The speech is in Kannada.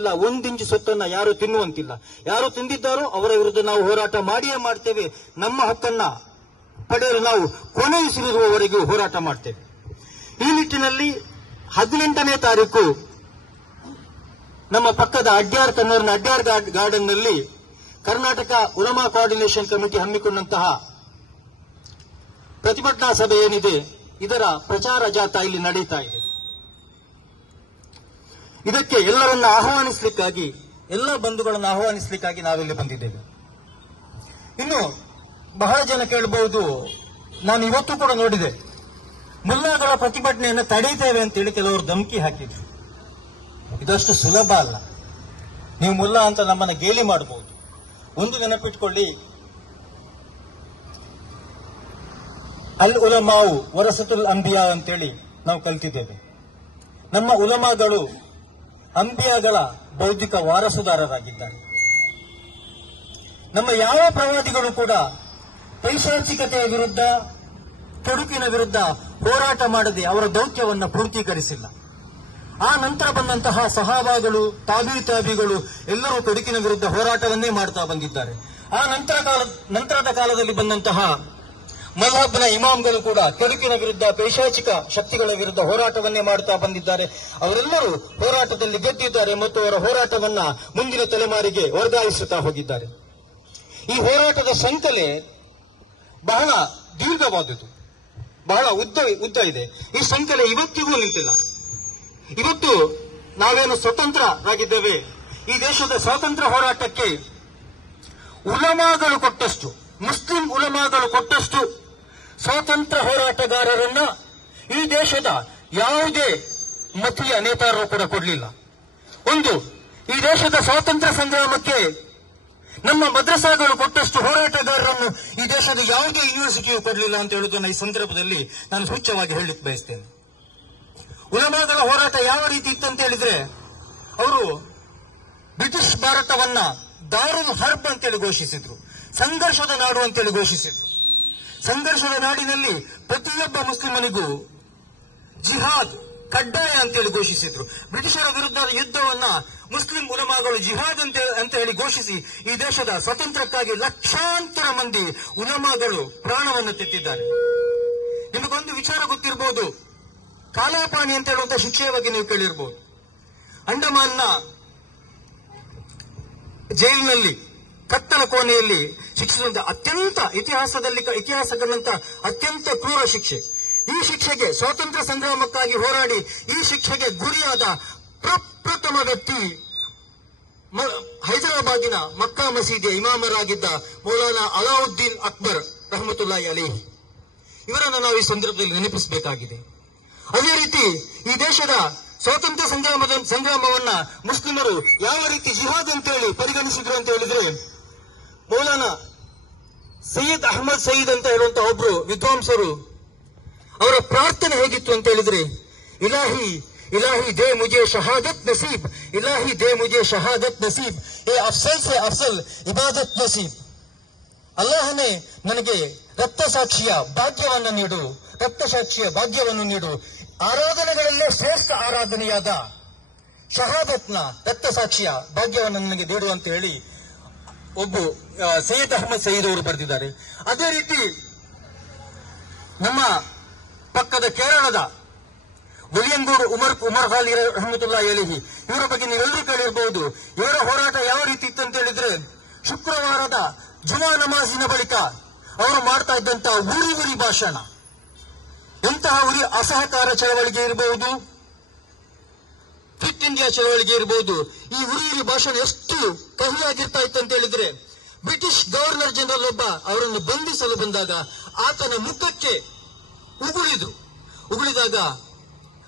ಇಲ್ಲ, ಒಂದಿಂಚು ಸೊತ್ತನ್ನ ಯಾರು ತಿನ್ನುವಂತಿಲ್ಲ. ಯಾರು ತಿಂದಿದ್ದಾರೋ ಅವರ ವಿರುದ್ಧ ನಾವು ಹೋರಾಟ ಮಾಡಿಯೇ ಮಾಡ್ತೇವೆ. ನಮ್ಮ ಹಕ್ಕನ್ನ ಪಡೆಯಲು ನಾವು ಕೊನೆಯುಸಿರುವವರೆಗೂ ಹೋರಾಟ ಮಾಡ್ತೇವೆ. ಈ ನಿಟ್ಟಿನಲ್ಲಿ 18ನೇ ತಾರೀಕು ನಮ್ಮ ಪಕ್ಕದ ಅಡ್ಯಾರ್ ಕನ್ನೂರಿನ ಅಡ್ಯಾರ್ ಗಾರ್ಡನ್ನಲ್ಲಿ ಕರ್ನಾಟಕ ಉಲಮಾ ಕೋಆರ್ಡಿನೇಷನ್ ಕಮಿಟಿ ಹಮ್ಮಿಕೊಂಡಂತಹ ಪ್ರತಿಭಟನಾ ಸಭೆ ಏನಿದೆ ಇದರ ಪ್ರಚಾರ ಜಾಥಾ ಇಲ್ಲಿ ನಡೀತಾ ಇದೆ. ಇದಕ್ಕೆ ಎಲ್ಲರನ್ನ ಆಹ್ವಾನಿಸಲಿಕ್ಕಾಗಿ, ಎಲ್ಲ ಬಂಧುಗಳನ್ನು ಆಹ್ವಾನಿಸಲಿಕ್ಕಾಗಿ ನಾವಿಲ್ಲಿ ಬಂದಿದ್ದೇವೆ. ಇನ್ನು ಬಹಳ ಜನ ಕೇಳಬಹುದು, ನಾನು ಇವತ್ತು ಕೂಡ ನೋಡಿದೆ, ಮುಲ್ಲಾಗಳ ಪ್ರತಿಭಟನೆಯನ್ನು ತಡೆಯುತ್ತೇವೆ ಅಂತೇಳಿ ಕೆಲವರು ಧಮಕಿ ಹಾಕಿದ್ರು. ಇದಷ್ಟು ಸುಲಭ ಅಲ್ಲ. ನೀವು ಮುಲ್ಲಾ ಅಂತ ನಮ್ಮನ್ನ ಗೇಲಿ ಮಾಡಬಹುದು. ಒಂದು ನೆನಪಿಟ್ಕೊಳ್ಳಿ, ಅಲ್ ಉಲಮಾವು ವರಸತುಲ್ ಅಂಬಿಯಾ ಅಂತೇಳಿ ನಾವು ಕಲ್ತಿದ್ದೇವೆ. ನಮ್ಮ ಉಲಮಾಗಳು ಅಂಬಿಯಾಗಳ ಬೌದ್ಧಿಕ ವಾರಸುದಾರರಾಗಿದ್ದಾರೆ. ನಮ್ಮ ಯಾವ ಪ್ರವಾದಿಗಳು ಕೂಡ ಪೈಶಾಚಿಕತೆಯ ವಿರುದ್ಧ, ಕೆಡುಕಿನ ವಿರುದ್ಧ ಹೋರಾಟ ಮಾಡದೆ ಅವರ ದೌತ್ಯವನ್ನು ಪೂರ್ತೀಕರಿಸಿಲ್ಲ. ಆ ನಂತರ ಬಂದಂತಹ ಸಹಾಬಾಗಳು, ತಾಬಿಗಳು ಎಲ್ಲರೂ ಕೆಡುಕಿನ ವಿರುದ್ಧ ಹೋರಾಟವನ್ನೇ ಮಾಡ್ತಾ ಬಂದಿದ್ದಾರೆ. ಆ ನಂತರದ ಕಾಲದಲ್ಲಿ ಬಂದಂತಹ ಮದ್ಹಬ್ನ ಇಮಾಮ್ಗಳು ಕೂಡ ಕೆಡುಕಿನ ವಿರುದ್ಧ, ಪೈಶಾಚಿಕ ಶಕ್ತಿಗಳ ವಿರುದ್ಧ ಹೋರಾಟವನ್ನೇ ಮಾಡುತ್ತಾ ಬಂದಿದ್ದಾರೆ. ಅವರೆಲ್ಲರೂ ಹೋರಾಟದಲ್ಲಿ ಗೆದ್ದಿದ್ದಾರೆ ಮತ್ತು ಅವರ ಹೋರಾಟವನ್ನ ಮುಂದಿನ ತಲೆಮಾರಿಗೆ ವರ್ಗಾಯಿಸುತ್ತಾ ಹೋಗಿದ್ದಾರೆ. ಈ ಹೋರಾಟದ ಸಂಕಲೆ ಬಹಳ ದೀರ್ಘವಾದುದು, ಬಹಳ ಉದ್ದ ಇದೆ. ಈ ಸಂಕಲೆ ಇವತ್ತಿಗೂ ನಿಂತಿಲ್ಲ. ಇವತ್ತು ನಾವೇನು ಸ್ವತಂತ್ರರಾಗಿದ್ದೇವೆ, ಈ ದೇಶದ ಸ್ವಾತಂತ್ರ್ಯ ಹೋರಾಟಕ್ಕೆ ಉಲಮಾಗಳು ಕೊಟ್ಟಷ್ಟು, ಮುಸ್ಲಿಂ ಉಲಮಾಗಳು ಕೊಟ್ಟಷ್ಟು ಸ್ವಾತಂತ್ರ್ಯ ಹೋರಾಟಗಾರರನ್ನ ಈ ದೇಶದ ಯಾವುದೇ ಮತೀಯ ನೇತಾರರು ಕೂಡ ಕೊಡಲಿಲ್ಲ. ಈ ದೇಶದ ಸ್ವಾತಂತ್ರ್ಯ ಸಂಗ್ರಾಮಕ್ಕೆ ನಮ್ಮ ಮದ್ರಸಾಗಳು ಕೊಟ್ಟಷ್ಟು ಹೋರಾಟಗಾರರನ್ನು ಈ ದೇಶದ ಯಾವುದೇ ಯೂನಿವರ್ಸಿಟಿಯು ಕೊಡಲಿಲ್ಲ ಅಂತ ಹೇಳುವುದನ್ನು ಈ ಸಂದರ್ಭದಲ್ಲಿ ನಾನು ಸೂಚ್ಯವಾಗಿ ಹೇಳಲಿಕ್ಕೆ ಬಯಸ್ತೇನೆ. ಉಲಮಾಗಳ ಹೋರಾಟ ಯಾವ ರೀತಿ ಇತ್ತಂತ ಹೇಳಿದ್ರೆ, ಅವರು ಬ್ರಿಟಿಷ್ ಭಾರತವನ್ನ ದಾರುಲ್ ಹರ್ಬ್ ಅಂತೇಳಿ ಘೋಷಿಸಿದ್ರು, ಸಂಘರ್ಷದ ನಾಡು ಅಂತೇಳಿ ಘೋಷಿಸಿದ್ರು. ಸಂಘರ್ಷದ ನಾಡಿನಲ್ಲಿ ಪ್ರತಿಯೊಬ್ಬ ಮುಸ್ಲಿಮನಿಗೂ ಜಿಹಾದ್ ಕಡ್ಡಾಯ ಅಂತೇಳಿ ಘೋಷಿಸಿದ್ರು. ಬ್ರಿಟಿಷರ ವಿರುದ್ಧದ ಯುದ್ಧವನ್ನ ಮುಸ್ಲಿಂ ಉಲಮಾಗಳು ಜಿಹಾದ್ ಅಂತ ಹೇಳಿ ಘೋಷಿಸಿ ಈ ದೇಶದ ಸ್ವಾತಂತ್ರ್ಯಕ್ಕಾಗಿ ಲಕ್ಷಾಂತರ ಮಂದಿ ಉಲಮಾಗಳು ಪ್ರಾಣವನ್ನು ತೆತ್ತಿದ್ದಾರೆ. ನಿಮಗೊಂದು ವಿಚಾರ ಗೊತ್ತಿರಬಹುದು, ಕಾಲಾಪಾನಿ ಅಂತ ಹೇಳುವಂತಹ ಶಿಕ್ಷೆಯ ಬಗ್ಗೆ ನೀವು ಕೇಳಿರಬಹುದು. ಅಂಡಮಾನ್ನ ಜೈಲಿನಲ್ಲಿ ಕತ್ತಲ ಕೋಣೆಯಲ್ಲಿ ಶಿಕ್ಷಿಸುವಂತಹ ಅತ್ಯಂತ ಇತಿಹಾಸ ಕಂಡಂತ ಅತ್ಯಂತ ಕ್ರೂರ ಶಿಕ್ಷೆ. ಈ ಶಿಕ್ಷೆಗೆ, ಸ್ವಾತಂತ್ರ್ಯ ಸಂಗ್ರಾಮಕ್ಕಾಗಿ ಹೋರಾಡಿ ಈ ಶಿಕ್ಷೆಗೆ ಗುರಿಯಾದ ಪ್ರಪ್ರಥಮ ವ್ಯಕ್ತಿ ಹೈದರಾಬಾದಿನ ಮಕ್ಕಾ ಮಸೀದಿಯ ಇಮಾಮರಾಗಿದ್ದ ಮೌಲಾನಾ ಅಲಾವುದ್ದೀನ್ ಅಕ್ಬರ್ ರಹಮತುಲ್ಲಾಹಿ ಅಲೈಹಿ. ಇವರನ್ನು ನಾವು ಈ ಸಂದರ್ಭದಲ್ಲಿ ನೆನಪಿಸಬೇಕಾಗಿದೆ. ಅದೇ ರೀತಿ ಈ ದೇಶದ ಸ್ವಾತಂತ್ರ್ಯ ಸಂಗ್ರಾಮವನ್ನ ಮುಸ್ಲಿಮರು ಯಾವ ರೀತಿ ಜಿಹಾದ್ ಅಂತೇಳಿ ಪರಿಗಣಿಸಿದ್ರು ಅಂತ ಹೇಳಿದ್ರೆ, ಮೌಲಾನಾ ಸೈಯದ್ ಅಹಮದ್ ಸಯೀದ್ ಅಂತ ಹೇಳುವಂತಹ ಒಬ್ರು ವಿದ್ವಾಂಸರು, ಅವರ ಪ್ರಾರ್ಥನೆ ಹೇಗಿತ್ತು ಅಂತ ಹೇಳಿದ್ರೆ, ಇಲಾಹಿ ಇಲಾಹಿ ದೇ ಮುಜೆ ಶಹಾದತ್ ನಸೀಬ್, ಇಲಾಹಿ ದೇ ಮುಜೆ ಶಹಾದತ್ ನಸೀಬ್, ಏ ಅಫ್ಸಲ್ ಸೆ ಅಫ್ಸಲ್ ಇಬಾದತ್ ನಸೀಬ್. ಅಲ್ಲಾಹನೇ ನನಗೆ ರಕ್ತಸಾಕ್ಷಿಯ ಭಾಗ್ಯವನ್ನು ನೀಡು, ಆರಾಧನೆಗಳಲ್ಲೇ ಶ್ರೇಷ್ಠ ಆರಾಧನೆಯಾದ ಶಹಾದತ್ನ ರಕ್ತಸಾಕ್ಷಿಯ ಭಾಗ್ಯವನ್ನು ನನಗೆ ನೀಡು ಅಂತ ಹೇಳಿ ಒಬ್ಬ ಸೈಯದ್ ಅಹಮದ್ ಸಯೀದ್ ಅವರು ಬರೆದಿದ್ದಾರೆ. ಅದೇ ರೀತಿ ನಮ್ಮ ಪಕ್ಕದ ಕೇರಳದ ಒಲಿಯಂಗೂರು ಉಮರ್ ಖಾಲಿ ರಹಮತುಲ್ಲಾಹಿ ಅಲೈಹಿ, ಇವರ ಬಗ್ಗೆ ನೀವೆಲ್ಲರೂ ಕೇಳಿರಬಹುದು. ಇವರ ಹೋರಾಟ ಯಾವ ರೀತಿ ಇತ್ತು ಅಂತ ಹೇಳಿದ್ರೆ, ಶುಕ್ರವಾರದ ಜುಮಾ ನಮಾಜಿನ ಬಳಿಕ ಅವರು ಮಾಡ್ತಾ ಇದ್ದಂತಹ ಉರಿ ಭಾಷಣ, ಎಂತಹ ಅಸಹಕಾರ ಚಳವಳಿಗೆ ಇರಬಹುದು, ಕ್ವಿಟ್ ಇಂಡಿಯಾ ಚಳವಳಿಗೆ ಇರಬಹುದು, ಈ ಉರಿ ಭಾಷಣ ಎಷ್ಟು ಕಹಿಯಾಗಿರ್ತಾ ಇತ್ತು ಅಂತ ಹೇಳಿದ್ರೆ, ಬ್ರಿಟಿಷ್ ಗವರ್ನರ್ ಜನರಲ್ ಒಬ್ಬ ಅವರನ್ನು ಬಂಧಿಸಲು ಬಂದಾಗ ಆತನ ಮುಖಕ್ಕೆ ಉಗುಳಿದಾಗ